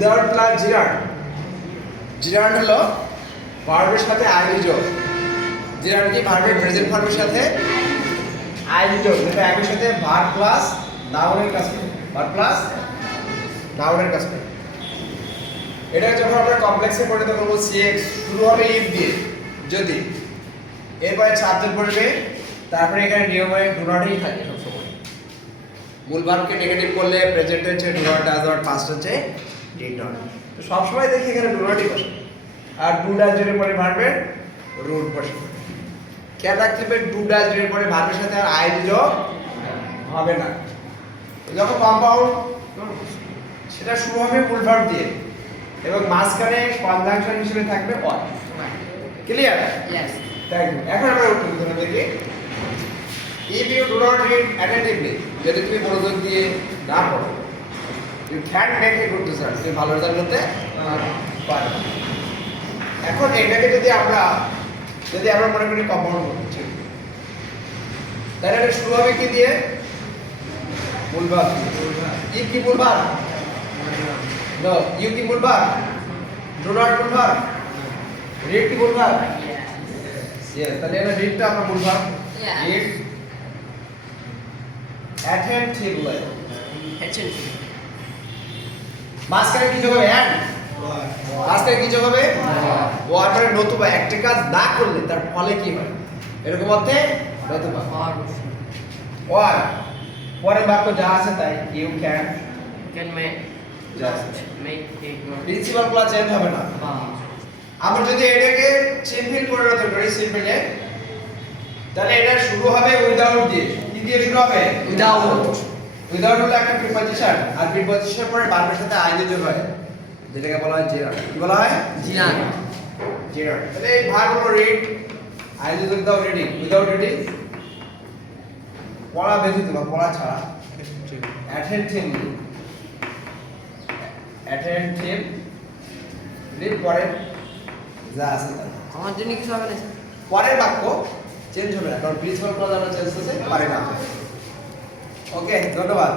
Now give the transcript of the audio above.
Without plus জিরান্ড। জিরান্ড হলো ভার্বের সাথে আইডি যোগ। জিরান্ড কি ভার্বের প্রেজেন্ট ফর্মের সাথে আইডি যোগ, যেটা একই সাথে ভার্ব প্লাস নাউনের কাজ করে। ভার্ব প্লাস নাউনের কাজ করে। এটা যখন আমরা কমপ্লেক্সে পরিণত করব সিএক্স, শুরু হবে ইফ দিয়ে, যদি এরপরে সাবজেক্ট পড়বে, তারপরে এখানে নিয়মে ডু নটই থাকে সবসময়। মূল ভার্বকে নেগেটিভ করলে প্রেজেন্ট হচ্ছে do not, does not, past হচ্ছে ডিড নট। তো সবসময় দেখি এখানে ডু নটই বসে, আর ডু ডাজ এর পরে ভার্বের রুট বসে। খেয়াল রাখতে হবে ডু ডাজ এর পরে ভার্বের সাথে আর আইডি যোগ হবে না। যখন কম্পাউন্ড সেটা শুরু হবে মূল ভার্ব দিয়ে এবং মাঝখানে কনজাংশন হিসেবে থাকবে or. Clear? Yes. Thank you. এখন আমরা উদাহরণ দেখি। If you do not read attentively, যদি তুমি মনোযোগ দিয়ে না পড়ো, you can make a good result, তুমি ভালো রেজাল্ট করতে পারবে। এখন এটাকে যদি আমরা মনে করি কম্পাউন্ড করছি, তাহলে এটা শুরু হবে কি দিয়ে? মূল ভার্ব। ইফ কি মূল ভার্ব? নো। ইউ কি মূল ভার্ব? ডু নট মূল ভার্ব? রিড কি মূল ভার্ব? Yes, তাহলে এটা রিডটা আমরা মূল verb. Yeah. Read attentively. Attention. মাঝখানে কি যোগ হবে? and মাঝখানে কি যোগ হবে? ও আর পরে নতুবা একটা কাজ না করলে তার ফলে কি হয়? এরকম অর্থে নতুবা। or পরের বাক্য যা আছে তাই you can Can make just make it good. Principal গুলো চেঞ্জ হবে না। আমরা যদি এটাকে সিম্পল পরিণত করি, সিম্পলে, তাহলে এটা শুরু হবে উইদাউট দিয়ে। কি দিয়ে শুরু হবে? উইদাউট। উইদাউট হলো একটা প্রিপজিশন, আর প্রিপজিশনের পরে ভার্বের সাথে আইডি যোগ হয়, যেটাকে বলা হয় জিরান্ড। কি বলা হয়? জিরান্ড। জিরান্ড। তাহলে এই ভার্ব হলো রিড, আইডি যোগ দাও রিডিং, উইদাউট রিডিং পড়া ব্যতীত বা পড়া ছাড়া। অ্যাটেন্টিভলি, অ্যাটেন্টিভলি পরে যা আছে তাই। আমার জন্য কিছু হবে না। পরের বাক্য চেঞ্জ হবে না, কারণ প্রিন্সিপাল ক্লজ আমরা চেঞ্জ করতে পারি না। ওকে, ধন্যবাদ।